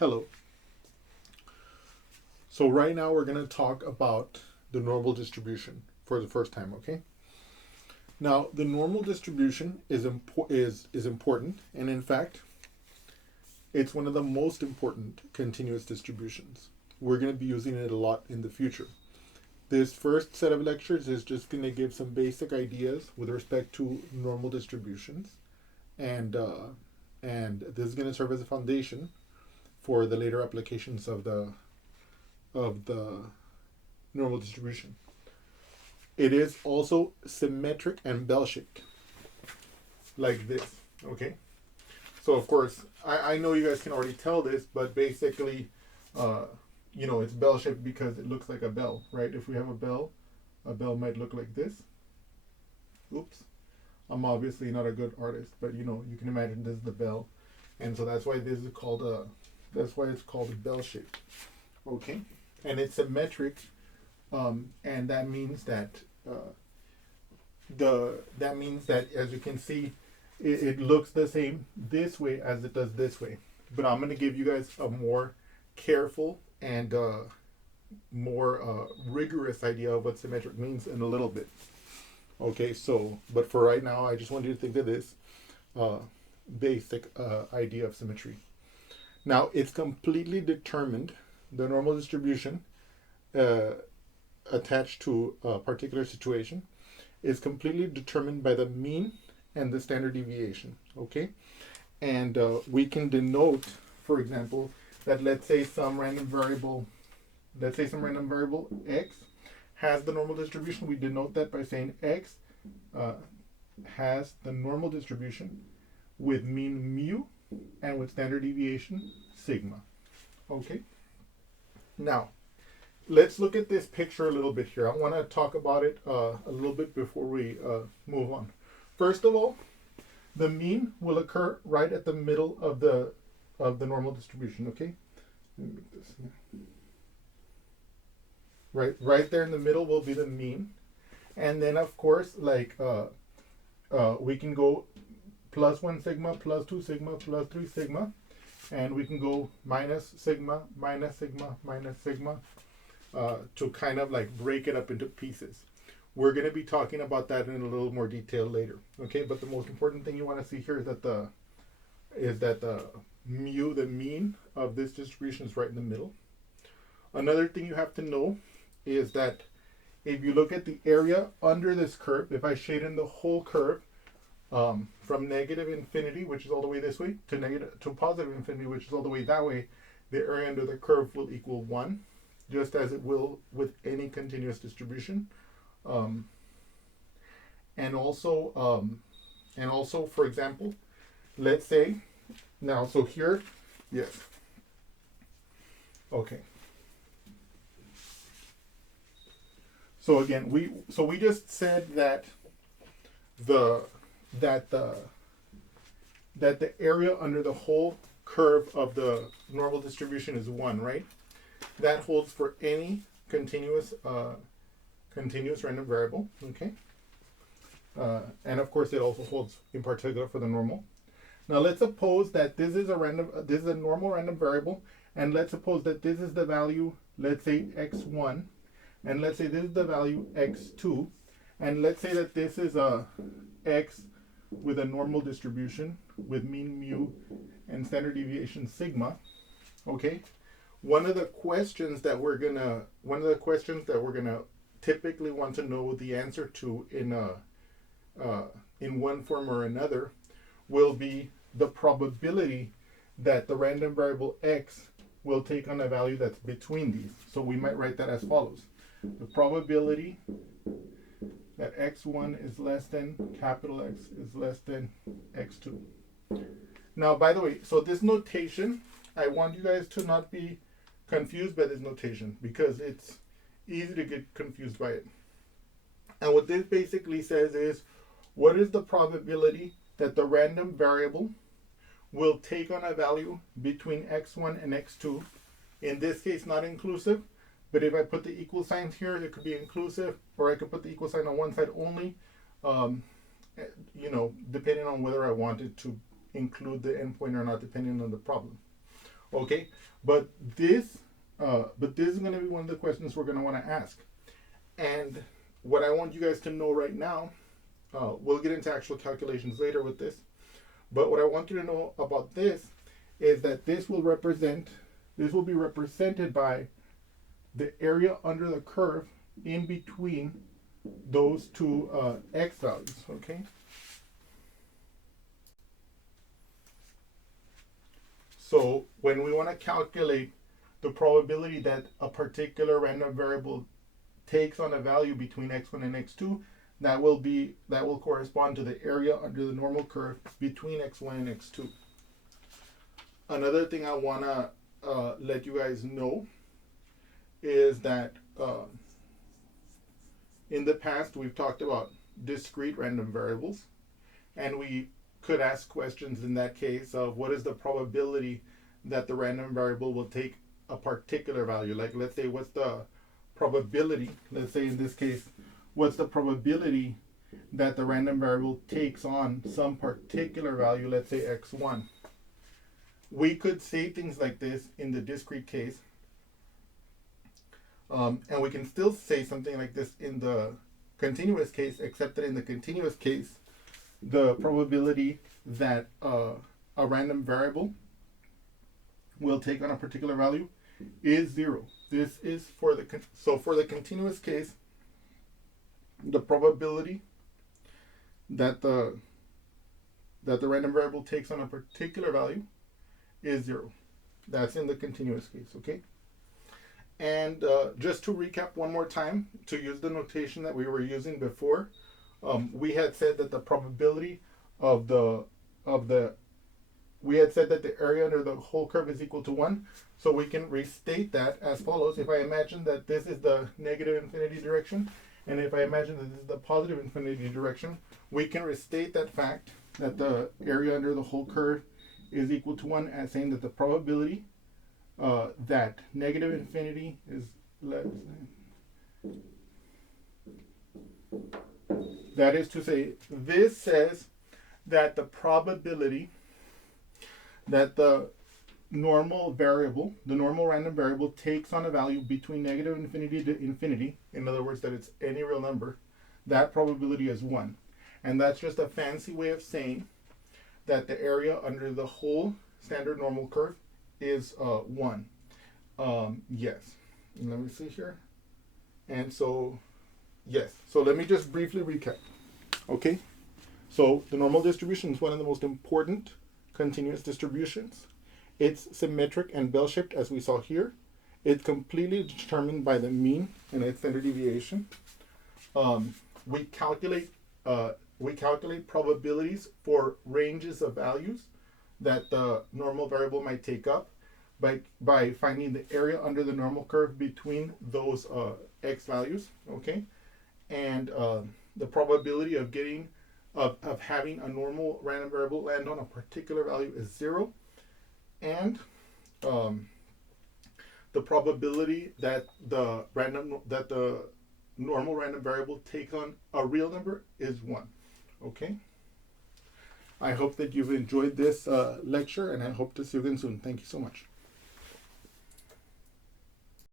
Hello. So right now we're going to talk about the normal distribution for the first time, okay? Now, the normal distribution is important, and in fact, it's one of the most important continuous distributions. We're going to be using it a lot in the future. This first set of lectures is just going to give some basic ideas with respect to normal distributions, and this is going to serve as a foundation for the later applications of the normal distribution. It is also symmetric and bell-shaped, like this, okay? So of course, I know you guys can already tell this, but basically, it's bell-shaped because it looks like a bell, right? If we have a bell might look like this. Oops. I'm obviously not a good artist, but you can imagine this is the bell. And so that's why that's why it's called a bell shape. Okay? And it's symmetric, and that means that as you can see, it looks the same this way as it does this way. But I'm going to give you guys a more careful and more rigorous idea of what symmetric means in a little bit. Okay, but for right now, I just want you to think of this basic idea of symmetry. Now, it's completely determined, the normal distribution attached to a particular situation is completely determined by the mean and the standard deviation, okay? And we can denote, for example, that let's say some random variable x has the normal distribution. We denote that by saying x has the normal distribution with mean mu and with standard deviation sigma. Okay? Now, let's look at this picture a little bit here. I want to talk about it a little bit before we move on. First of all, the mean will occur right at the middle of the normal distribution, okay? Let me make this here. Right there in the middle will be the mean. And then of course, we can go plus 1 sigma, plus 2 sigma, plus 3 sigma, and we can go minus sigma, minus sigma, minus sigma, to kind of like break it up into pieces. We're going to be talking about that in a little more detail later, okay? But the most important thing you want to see here is that the mu, the mean of this distribution, is right in the middle. Another thing you have to know is that if you look at the area under this curve, if I shade in the whole curve, from negative infinity, which is all the way this way, to positive infinity, which is all the way that way, the area under the curve will equal 1, just as it will with any continuous distribution. And also, for example, let's say, now, so here, yes. Okay. So again, we just said that the area under the whole curve of the normal distribution is 1, right? That holds for any continuous random variable, okay? And of course, it also holds in particular for the normal. Now let's suppose that this is a normal random variable, and let's suppose that this is the value, let's say x1, and let's say this is the value x2, and let's say that this is a x with a normal distribution with mean mu and standard deviation sigma. Okay, one of the questions that we're gonna typically want to know the answer to in one form or another will be the probability that the random variable x will take on a value that's between these. So we might write that as follows: the probability that x1 is less than capital X is less than x2. Now, by the way, so this notation, I want you guys to not be confused by this notation because it's easy to get confused by it. And what this basically says is, what is the probability that the random variable will take on a value between x1 and x2? In this case, not inclusive. But if I put the equal signs here, it could be inclusive, or I could put the equal sign on one side only, depending on whether I wanted to include the endpoint or not, depending on the problem. Okay, but this is going to be one of the questions we're going to want to ask. And what I want you guys to know right now, we'll get into actual calculations later with this, but what I want you to know about this is that this will be represented by the area under the curve in between those two x values, okay? So when we want to calculate the probability that a particular random variable takes on a value between x1 and x2, that will correspond to the area under the normal curve between x1 and x2. Another thing I want to let you guys know is that in the past we've talked about discrete random variables, and we could ask questions in that case of what is the probability that the random variable will take a particular value. Like, let's say, what's the probability, let's say in this case, what's the probability that the random variable takes on some particular value, let's say x1. We could say things like this in the discrete case, and we can still say something like this in the continuous case, except that in the continuous case, the probability that a random variable will take on a particular value is 0. This is for the for the continuous case, the probability that the random variable takes on a particular value is 0. That's in the continuous case, okay? And just to recap one more time, to use the notation that we were using before, we had said that the probability we had said that the area under the whole curve is equal to 1. So we can restate that as follows. If I imagine that this is the negative infinity direction, and if I imagine that this is the positive infinity direction, we can restate that fact that the area under the whole curve is equal to 1 as saying that the probability that negative infinity is less than. That is to say, this says that the probability that the normal random variable takes on a value between negative infinity to infinity, in other words, that it's any real number, that probability is 1. And that's just a fancy way of saying that the area under the whole standard normal curve is 1. Yes. And let me see here. And so, yes. So let me just briefly recap. Okay? So the normal distribution is one of the most important continuous distributions. It's symmetric and bell-shaped, as we saw here. It's completely determined by the mean and its standard deviation. We calculate probabilities for ranges of values that the normal variable might take up by finding the area under the normal curve between those x values. Okay, and the probability of having a normal random variable land on a particular value is 0, and the probability that the normal random variable takes on a real number is 1. Okay. I hope that you've enjoyed this lecture, and I hope to see you again soon. Thank you so much.